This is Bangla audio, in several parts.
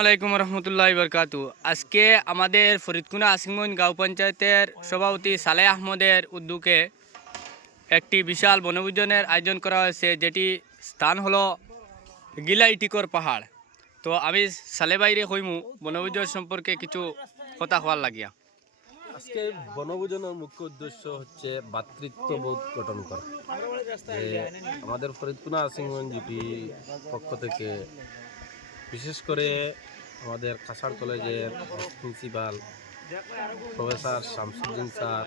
আলাইকুম রহমতুল্লাহি বরকাতু। আজকে আমাদের ফরিদকুনা আসিমগঞ্জ গাঁও পঞ্চায়েতের সভাপতি সালেহ আহমদের উদ্যোগে একটি বিশাল বনভোজনের আয়োজন করা হয়েছে, যেটি স্থান হলো গিলাইটিকর পাহাড়। তো আমি সালে বাইরে হইমু বনভোজন সম্পর্কে কিছু কথা হওয়ার লাগিয়া। আজকে বনভোজনের মুখ্য উদ্দেশ্য হচ্ছে ভ্রাতৃত্ববোধ গঠন করা। আমাদের ফরিদকুনা আসিমগঞ্জ জিপি পক্ষ থেকে বিশেষ করে আমাদের কাছাড় কলেজের প্রিন্সিপাল প্রফেসর শামসুদ্দিন স্যার,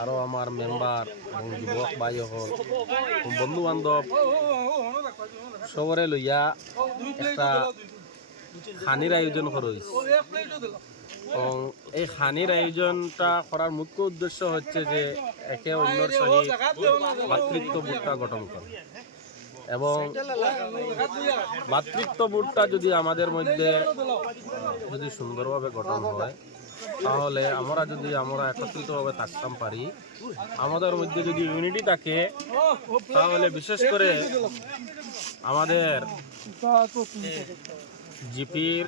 আরও আমার মেম্বার এবং যুবক ভাই হল বন্ধু বান্ধব সবরে লইয়া একটা খানির আয়োজন করা হয়েছে। এবং এই খানির আয়োজনটা করার মুখ্য উদ্দেশ্য হচ্ছে যে একে অন্যর সহিত ভ্রাতৃত্ববোধটা গঠন করা। এবং ভ্রাতৃত্ববোধটা যদি আমাদের মধ্যে যদি সুন্দরভাবে গঠন হয়, তাহলে আমরা একত্রিতভাবে থাকতাম পারি, আমাদের মধ্যে যদি ইউনিটি থাকে, তাহলে বিশেষ করে আমাদের জিপির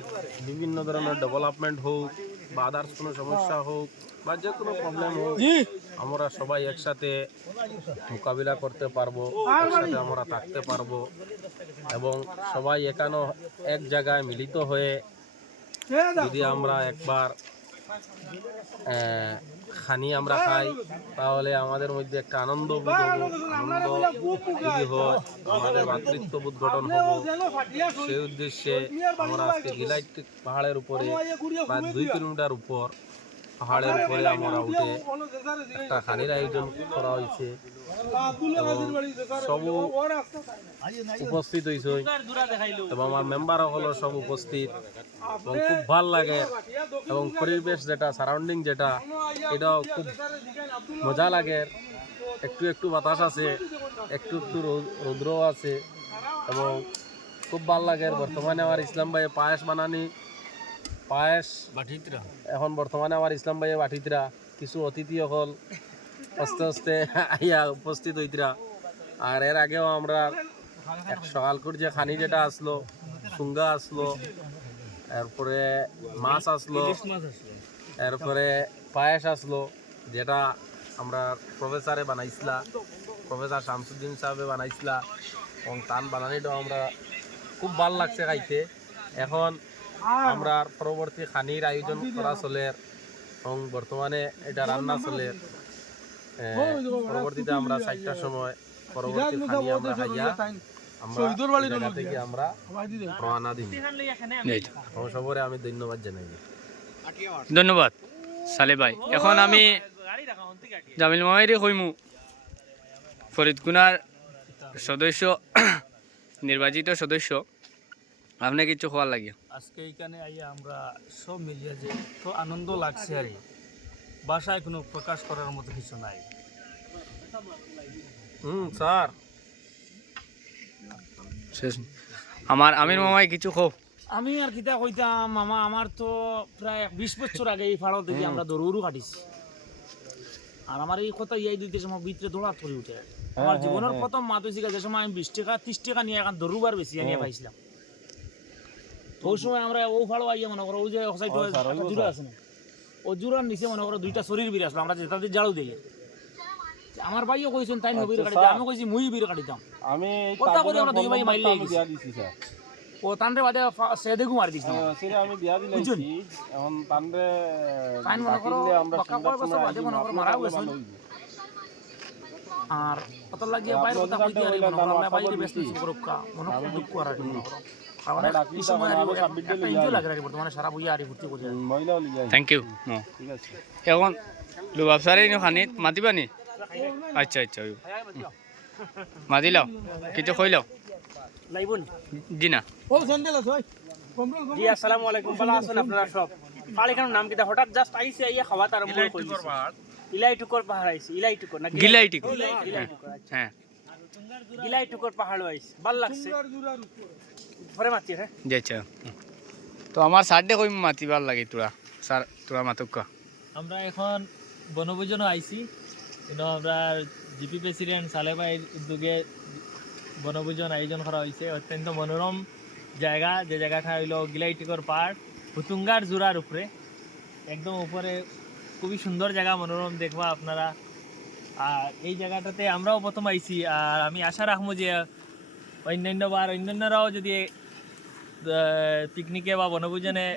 বিভিন্ন ধরনের ডেভেলপমেন্ট হোক বা আদার্স কোনো সমস্যা হোক বা যে কোনো প্রবলেম হোক, আমরা সবাই একসাথে মোকাবিলা করতে পারবো, একসাথে আমরা থাকতে পারবো। এবং সবাই এখানে এক জায়গায় মিলিত হয়ে যদি আমরা একবার খানি আমরা খাই, তাহলে আমাদের মধ্যে একটা আনন্দ যদি হয়, আমাদের ভ্রাতৃত্ববোধ গঠন হবো। সেই উদ্দেশ্যে আমরা আজকে গিলাইটি পাহাড়ের উপরে প্রায় 2 কিলোমিটার উপর পাহাড়ের উপরে আমরা উঠে একটা খানির আয়োজন করা হয়েছে এবং সব উপস্থিত হয়েছে এবং আমার মেম্বার হলো সব উপস্থিত এবং খুব ভাল লাগে। এবং পরিবেশ যেটা সারাউন্ডিং যেটা, এটাও খুব মজা লাগে। একটু একটু বাতাস আছে, একটু একটু রৌদ্র আছে এবং খুব ভাল লাগে। বর্তমানে আমার ইসলাম ভাইয়ে পায়েস এখন বর্তমানে আমার ইসলাম ভাইয়ে বাটিতরা কিছু অতিথি হল আস্তে আস্তে আইয়া উপস্থিত হইতরা। আর এর আগেও আমরা সকাল করে যে খানি যেটা আসলো, সুঙ্গা আসলো, এরপরে মাছ আসলো, এরপরে পায়েস আসলো, যেটা আমরা প্রফেসরে বানাইছিলা, প্রফেসর শামসুদ্দিন সাহেবে বানাইছিলা এবং তান বানানিটাও আমরা খুব ভাল লাগছে খাইতে। এখন আমরা পরবর্তী খানির আয়োজন করা চলে এবং বর্তমানে এটা রান্না চলে। পরবর্তীতে আমরা 4টার সময় পরবর্তী খানি আমরা খাইয়া আমরা থেকে আমরা রওনা দিই। সবরে আমি ধন্যবাদ জানাই। ধন্যবাদ সালে ভাই। এখন আমি জামিল মামাইরে হইমু ফরিদকুনার সদস্য, নির্বাচিত সদস্য। আপনি কিছু হওয়ার লাগে। আজকে এইখানে আইয়া আমরা সব মিলিয়ে যে তো আনন্দ লাগছে, আর বাসায় কোনো প্রকাশ করার মতো কিছু নাই। স্যার আমার আমির মামাই কিছু খো। আমি আর কিতা কইতাম মামা, আমার তো প্রায় 20 বছর আগে এই ফাড়াও থেকে আমরা দৌড়ু কাটিছি। আর আমার এই কথা ইয়াই দিতে সময় ভিতরে দৌড়া পড়ে উঠে। আমার জীবনের প্রথম মাছ হয়েছে যে সময় আমি 20 টাকা 30 টাকা নিয়ে এখন দৌড়ুবার বেশি নিয়ে পাইছিলাম। ওই সময় আমরা ও ফাড়ো আইয়া মনে করো ওই যে জুড়া আছে না, ও জুড়ার নিচে মনে করো 2টা শরীর বীর আসলো, আমরা যেটাতে জাড়ু দিয়ে। আমার ভাইও কইছেন তাই নবীর কাটিতে, আমি কইছি মুই বীর কাটিতাম। আমি কথা কই আমরা দুই ভাই মাইলে গেছি। ও তানরে বাদে সেদেগু মারি দিছ না, সেটা আমি দিয়া দিলাইছি। এখন তানরে তাই মনে করো বাকা কয় বছর বাদে মনে করো মারা গেছে। আর কত লাগিয়া বাইরে কথা কই দিয়া রে মনে করো আমরা বাইরে ব্যস্ত ছি করকা মনে খুব দুঃখ আর কি মনে করো। আমরা এই সময় আর ইনজয় লাগে রে বর্তমানে সারা বইয়া আর ভর্তি করে মহিলাও লিয়া। Thank you. ঠিক আছে, এখন লুবাব সারে ইনো খানি মাতিবানি। আচ্ছা আচ্ছা মাতিলাও কিছু কইলাও লাইবন জি না। ও স্যান্ডেল আছে জি। আসসালামু আলাইকুম, ভালো আছেন আপনারা সব? পাড়িখানোর নাম কিটা হঠাৎ জাস্ট আইছে আইয়া খাওয়া তার মনে কই দিছে। ইলাইটুকর পাহাড় আইছে, ইলাইটুকর না গিলাইটিকর। হ্যাঁ গিলাইটুকর পাহাড় আইছে, ভালো লাগছে। পরে মাতি রে জি আচ্ছা। তো আমার সাডে কই মাতিবার লাগে তোরা স্যার, তোরা মাতুকা। আমরা এখন বনভোজনও আইছি, কিন্তু আমরা জিপি প্রেসিডেন্ট সালে ভাইয়ের উদ্যোগে বনভোজন আয়োজন করা হয়েছে। অত্যন্ত মনোরম জায়গা, যে জায়গাটা হইলো গিলাইটিকর পাহাড়, হুতুঙ্গার জোড়ার উপরে, একদম উপরে। খুবই সুন্দর জায়গা, মনোরম দেখবা আপনারা। আর এই জায়গাটাতে আমরাও প্রথম আইছি, আর আমি আশা রাখবো যে অন্যান্যরাও যদি পিকনিকে বা বনভোজনে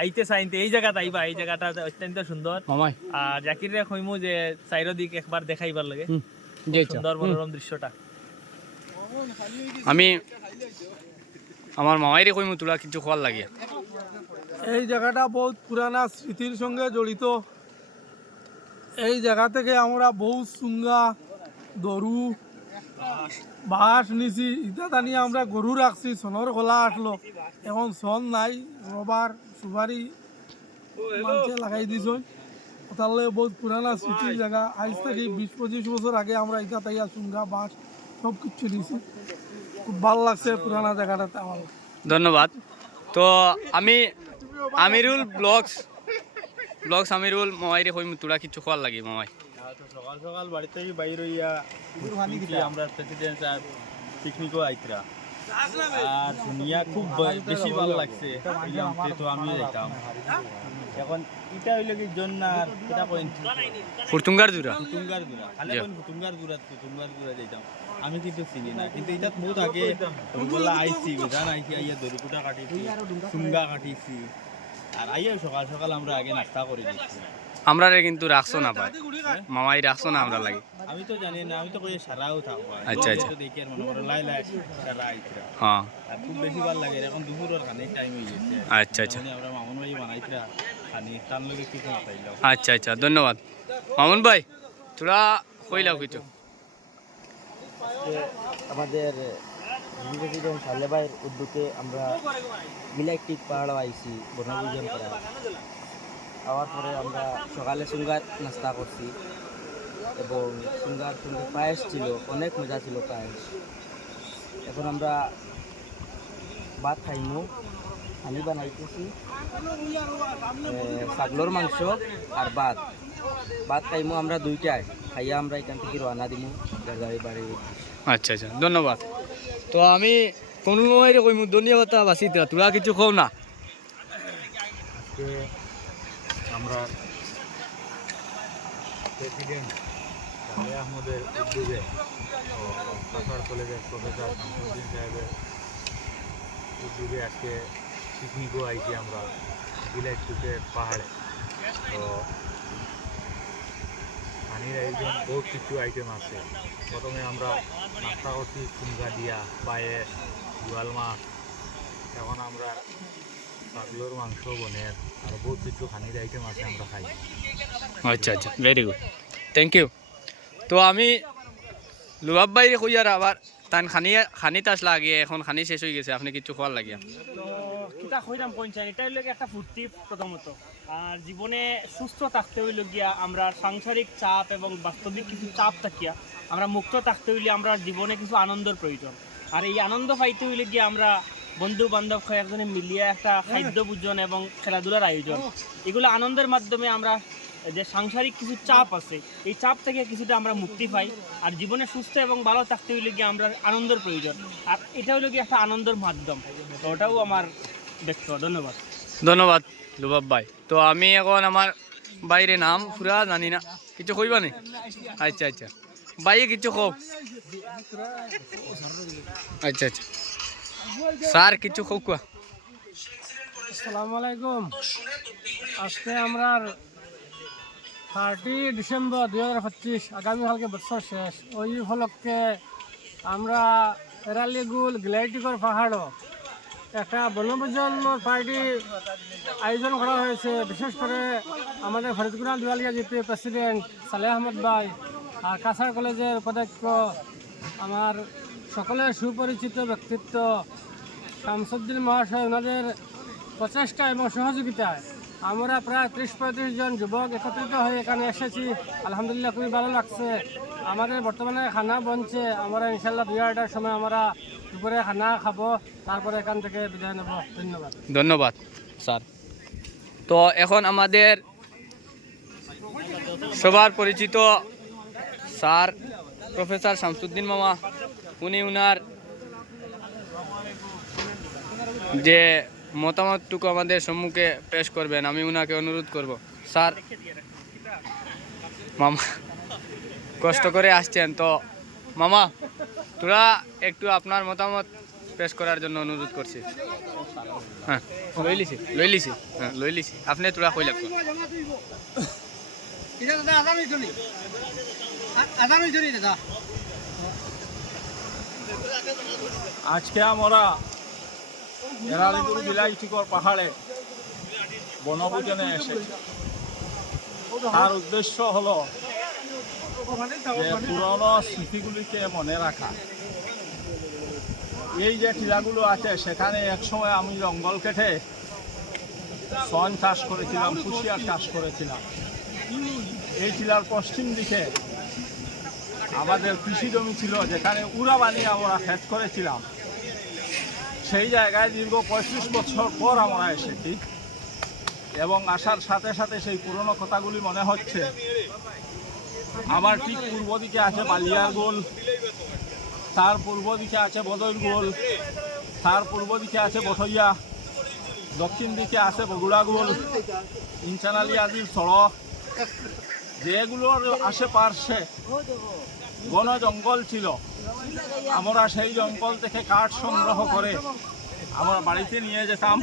আইতে চাইতে এই জায়গাটা আইবা। এই জায়গাটা অত্যন্ত সুন্দর। মামাই আর জাকিরে কইমু যে চাইরদিক একবার দেখাইবার লাগে যে সুন্দর মনোরম দৃশ্যটা। আমি আমার মামাইরে কইমু তোরা কিছু খোয়ার লাগে। এই জায়গাটা বহুত পুরানা স্মৃতির সঙ্গে জড়িত। এই জায়গা থেকে আমরা বহু চুঙ্গা, দরু, বাঁশ নিছি। ইটা নিয়ে আমরা গরু রাখছি। সনের খোলা আসলো, এখন সন নাই, রবার সুপারি মানুষে লাগাই দিছ। তাহলে বহুত পুরানা স্মৃতির জায়গা। আজ থেকে 20-25 বছর আগে আমরা এটা তাইয়া চুঙ্গা, বাঁশ সব কিছু দিছি। খুব ভালো লাগছে পুরানা জায়গাটাতে আমার। ধন্যবাদ। তো আমি আমিরুল ব্লগস আমিরুল মামাইরে কইমু তোরা কিছু খোয়ার লাগে মামাই। সকাল সকাল বাড়ি থেকে বাইর হইয়া আমরা প্রেসিডেন্ট আর পিকনিকও আইতরা, আর শুনিয়া খুব বেশি ভালো লাগছে। তো আমি যাইতাম এখন। এটা হইল কি জন্নার এটা কইন ফুরতুঙ্গার জুরা তুঙ্গার গুড়া, খালি কইন তুঙ্গার গুড়া যাইতাম। আমি কিন্তু চিনি না, কিন্তু এটা বহুত আগে বলা আইছি, বিধান আইছি, আইয়া দরুকুটা কাটিছি, চুঙ্গা কাটিছি। আর আইয়া সকাল সকাল আমরা আগে নাস্তা করে দিচ্ছি। আমরা কিন্তু রাখছো না ভাই, মামাই রাখছো না আমরা লাগে। আমি তো জানি না, আমি তো কই সারাও থাকবো। আচ্ছা, আচ্ছা। দেখি আর মনে করো লাই সারা আইতরা। হ্যাঁ, আর খুব বেশি ভালো লাগে। এখন দুপুরের খানে টাইম হয়ে গেছে। আচ্ছা আচ্ছা মানে আমরা মামুন ভাই বানাইতরা খানি, তার লগে কিছু না পাইলাম। আচ্ছা আচ্ছা ধন্যবাদ। মামুন ভাই তোরা কইলাও কিছু। আমাদের প্রেসিডেন্ট সালে ভাইয়ের উদ্যোগে আমরা গিলাইটিক পাহাড় আইছি বনভোজন করা। আওয়ার পরে আমরা সকালে চুঙ্গার নাস্তা করছি এবং চুঙ্গার সঙ্গে পায়েস ছিল, অনেক মজা ছিল পায়েস। এখন আমরা ভাত খাইমু, আমি বানাইতেছি ছাগলের মাংস আর ভাত খাইমু আমরা 2টায়। খাইয়া আমরা এখান থেকে রওনা দিমু গাড়ি বাড়ি। আচ্ছা আচ্ছা ধন্যবাদ। তো আমি কোন মামাইরে কইমু দুনিয়া কথা বাসি তোরা কিছু খাও না। আজকে আমরা প্রেসিডেন্ট সালে আহমদের উদ্যোগে কাছাড় কলেজের প্রফেসর শামসুদ্দিন সাহেবের উদ্যোগে আজকে পিকনিকও আইছি আমরা গিলাইটুকের পাহাড়ে। তো পানির আয়োজন বহুত কিছু আইটেম আছে। প্রথমে আমরা নাস্তা করছি চুঙ্গা দিয়া, পায়েস, গোয়াল মাছ। এখন আমরা ছাগলের মাংস বনের আর বহুত কিছু খানির আইটেম আছে, আমরা খাই। আচ্ছা আচ্ছা ভেরি গুড, থ্যাংক ইউ। তো আমি লুবাব ভাইরে কইয়ার আবার তান খানি তাস লাগে, এখন খানি শেষ হয়ে গেছে, আপনি কিছু খোয়ার লাগিয়া। তো কিতা কইরাম পঞ্চায়েত এটা হইল একটা ফুর্তি প্রথমত। আর জীবনে সুস্থ থাকতে হইল গিয়া আমরা সাংসারিক চাপ এবং বাস্তবিক কিছু চাপ থাকিয়া আমরা মুক্ত থাকতে হইলে আমরা জীবনে কিছু আনন্দের প্রয়োজন। আর এই আনন্দ পাইতে হইলে গিয়ে আমরা বন্ধু বান্ধব কয়েকজনে মিলিয়ে একটা খাদ্য ভোজন এবং খেলাধুলার আয়োজন, এগুলো আনন্দের মাধ্যমে আমরা যে সাংসারিক কিছু চাপ আছে এই চাপ থেকে কিছুটা আমরা মুক্তি পাই। আর জীবনে সুস্থ এবং ভালো থাকতে হইলে গিয়ে আমরা আনন্দের প্রয়োজন, আর এটা হইলে গিয়ে একটা আনন্দের মাধ্যম। তো ওটাও আমার দেখতে। ধন্যবাদ। ধন্যবাদ লুবাব ভাই। তো আমি এখন আমার বাইরে নাম পুরা জানি না, কিছু কইবা নি? আচ্ছা আচ্ছা বাইরে কিছু কও। আচ্ছা আচ্ছা স্যার কিছু কও কুয়া। আসসালামু আলাইকুম। আজকে আমরা 30 ডিসেম্বর 2025 আগামীকালকে বছর শেষ। ওই উপলক্ষে আমরা এরালিগুল গ্লাইটিকর পাহাড়ও একটা বনভোজন পার্টি আয়োজন করা হয়েছে। বিশেষ করে আমাদের ফরিদকুনা দুয়ালিয়া জিপি প্রেসিডেন্ট সালে আহমদ ভাই আর কাছাড় কলেজের উপাধ্যক্ষ আমার সকলের সুপরিচিত ব্যক্তিত্ব শামসুদ্দিন মহাশয়, ওনাদের প্রচেষ্টা এবং সহযোগিতায় আমরা প্রায় 30-35 জন যুবক একত্রিত হয়ে এখানে এসেছি। আলহামদুলিল্লাহ খুবই ভালো লাগছে। আমাদের বর্তমানে খানা বনছে, আমরা ইনশাল্লাহ 2-2টার সময় আমরা দুপুরে খানা খাবো, তারপরে এখান থেকে বিদায় নেব। ধন্যবাদ। ধন্যবাদ স্যার। তো এখন আমাদের সবার পরিচিত স্যার প্রফেসর শামসুদ্দিন মামা, উনি উনার যে মতামতটুকু আমাদের সম্মুখে পেশ করবেন, আমি উনাকে অনুরোধ করব। স্যার, মামা কষ্ট করে আসছেন, তো মামা তোরা একটু আপনার মতামত পেশ করার জন্য অনুরোধ করছি। হ্যাঁ, লই লিছি আপনি তোরা কই লাগতো। আজকে আমরা এরালিগুল বিলাইটিকর পাহাড়ে বনভোজনে এসেছি। তার উদ্দেশ্য হলো যে পুরনো স্মৃতিগুলিকে মনে রাখা। এই যে টিলাগুলো আছে সেখানে একসময় আমি জঙ্গল কেটে সন চাষ করেছিলাম, কুশিয়ার চাষ করেছিলাম। এই টিলার পশ্চিম দিকে আমাদের কৃষি জমি ছিল, যেখানে উড়া বানিয়ে আমরা ক্ষেত করেছিলাম। সেই জায়গায় দীর্ঘ 35 বছর পর আমরা এসেছি এবং আসার সাথে সাথে সেই পুরনো কথাগুলি মনে হচ্ছে। আমার ঠিক পূর্ব দিকে আছে বালিয়ার গোল, তার পূর্ব দিকে আছে বদর গোল, তার পূর্ব দিকে আছে বথইয়া, দক্ষিণ দিকে আছে বগুড়া গোল, ইনচানালি আদির সড়ক, যেগুলোর আশেপাশে ঘন জঙ্গল ছিল। আমরা সেই জঙ্গল থেকে কাঠ সংগ্রহ করে আমরা বাড়িতে নিয়ে যেতাম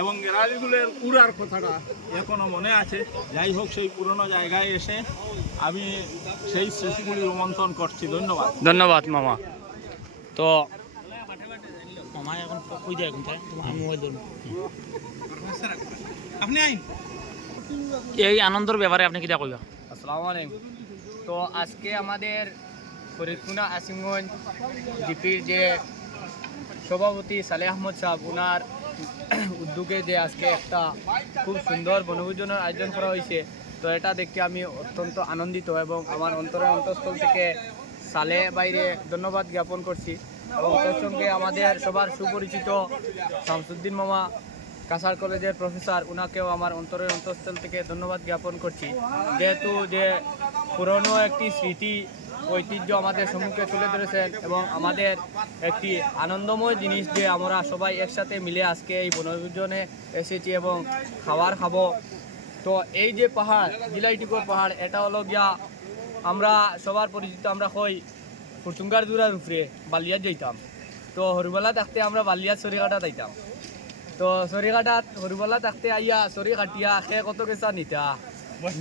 এবং এরালিগুলের উড়ার কথাটা এখনো মনে আছে। যাই হোক, সেই পুরনো জায়গায় এসে আমি সেই স্মৃতিগুলি রোমন্থন করছি। ধন্যবাদ। ধন্যবাদ মামা। তো মামা এখন কই যায় কোনটা তোমার মোবাইল ধরুন। এই আনন্দের ব্যাপারে আপনি কিটা কইবা? আসসালামু আলাইকুম। তো আজকে আমাদের ফরিদকুনা আসিমগঞ্জ জিপির যে সভাপতি সালেহ আহমদ সাহেব, ওনার উদ্যোগে যে আজকে একটা খুব সুন্দর বনভোজনের আয়োজন করা হয়েছে, তো এটা দেখে আমি অত্যন্ত আনন্দিত এবং আমার অন্তরের অন্তঃস্থল থেকে সালে বাইরে ধন্যবাদ জ্ঞাপন করছি। এবং তার সঙ্গে আমাদের সবার সুপরিচিত শামসুদ্দিন মামা, কাসার কলেজের প্রফেসর, ওনাকেও আমার অন্তরের অন্তঃস্থল থেকে ধন্যবাদ জ্ঞাপন করছি। যেহেতু যে পুরনো একটি স্মৃতি ঐতিহ্য আমাদের সম্মুখে তুলে ধরেছেন এবং আমাদের একটি আনন্দময় জিনিস যে আমরা সবাই একসাথে মিলে আজকে এই বনভোজনে এসেছি এবং খাবার খাবো। তো এই যে পাহাড়, বিলাইটিকর পাহাড়, এটা হলো গিয়া আমরা সবার পরিচিত, আমরা কই ফুটুঙ্গার জোড়ার উপরে বালিয়া যাইতাম। তো হরুবেলা থাকতে আমরা বালিয়া সরিঘাটা যাইতাম। তো সরিঘাটাত হরুবেলা থাকতে আইয়া সরি কাটিয়া সে কত কেঁচা নিতা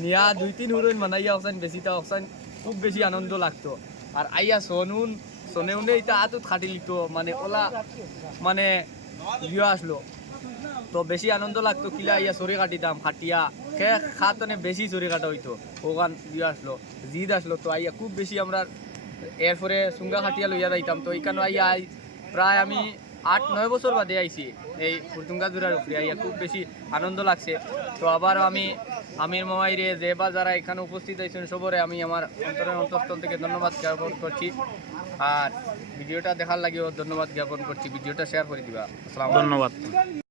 নিয়া 2-3 হুরইন মানাইয়া অকসান বেশিটা অকসান খুব বেশি আনন্দ লাগতো। আর আইয়া সোনেউনে এটা আতুত খাটি লিত, মানে ওলা মানে ইয়ে আসলো, তো বেশি আনন্দ লাগতো। কিলা ইয়া সরি কাটিতাম, খাটিয়া সে খাতনে বেশি সরি কাটা হইতো। ওখান ইয়ে আসলো, জিদ আসলো, তো আইয়া খুব বেশি আমরা এরপরে সুঙ্গা খাটিয়া লইয়া যাইতাম। তো এইখানে আইয়া প্রায় আমি 8-9 বছর বাদে আইছি এই ফুটুঙ্গা জোড়ার উপরে, আইয়া খুব বেশি আনন্দ লাগছে। তো আবার আমি আমির মামাইরে যে বা যারা এখানে উপস্থিত হয়েছেন সবরে আমি আমার অন্তরের অন্তঃস্থল থেকে ধন্যবাদ জ্ঞাপন করছি। আর ভিডিওটা দেখার লাগেও ধন্যবাদ জ্ঞাপন করছি। ভিডিওটা শেয়ার করে দিবা। আসসালামু আলাইকুম। ধন্যবাদ।